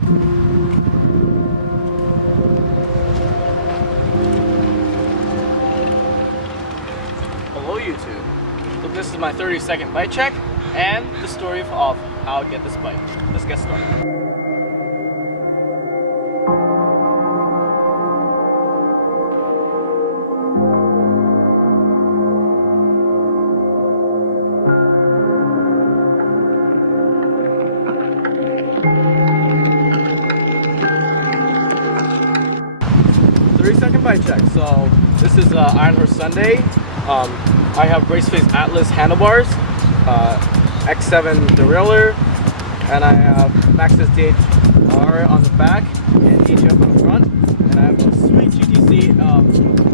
Hello YouTube. So this is my 30-second bike check and the story of how I get this bike. Let's get started. Second bike check. So this is IronHorse Sunday. I have Raceface Atlas handlebars, X7 derailleur, and I have Maxxis DHR on the back and HF on the front. And I have a sweet GTC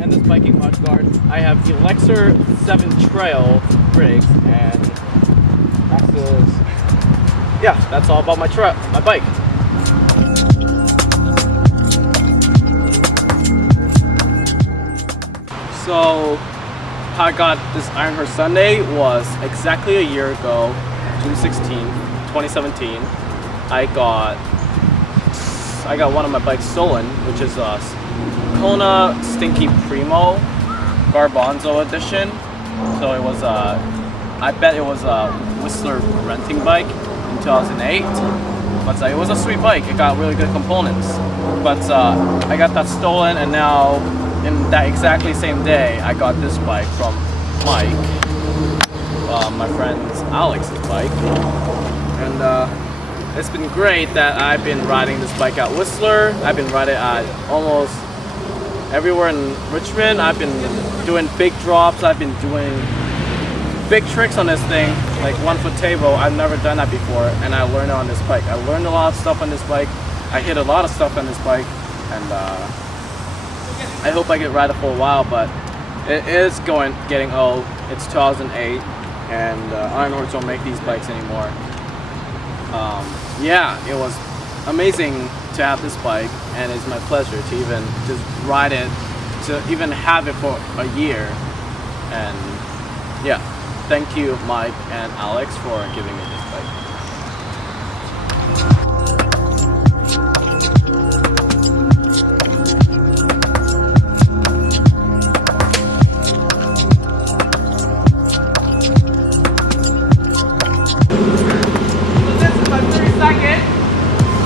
and this biking mudguard. I have Elixir 7 Trail brakes and Maxxis. Yeah, that's all about my bike. So how I got this IronHorse Sunday was exactly a year ago, June 16, 2017. I got one of my bikes stolen, which is a Kona Stinky Primo Garbanzo edition. So it was I bet it was a Whistler renting bike in 2008. But it was a sweet bike. It got really good components. But I got that stolen, and now in that exactly same day, I got this bike from Mike, my friend Alex's bike, and it's been great that I've been riding this bike at Whistler. I've been riding at almost everywhere in Richmond. I've been doing big drops. I've been doing big tricks on this thing, like 1-foot table. I've never done that before, and I learned it on this bike. I learned a lot of stuff on this bike. I hit a lot of stuff on this bike, and I hope I get ride it for a while, but it is getting old. It's 2008, and IronHorse don't make these bikes anymore. Yeah, it was amazing to have this bike, and it's my pleasure to even just ride it, to even have it for a year. And yeah, thank you Mike and Alex for giving me this bike.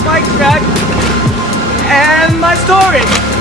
Bike check and my story.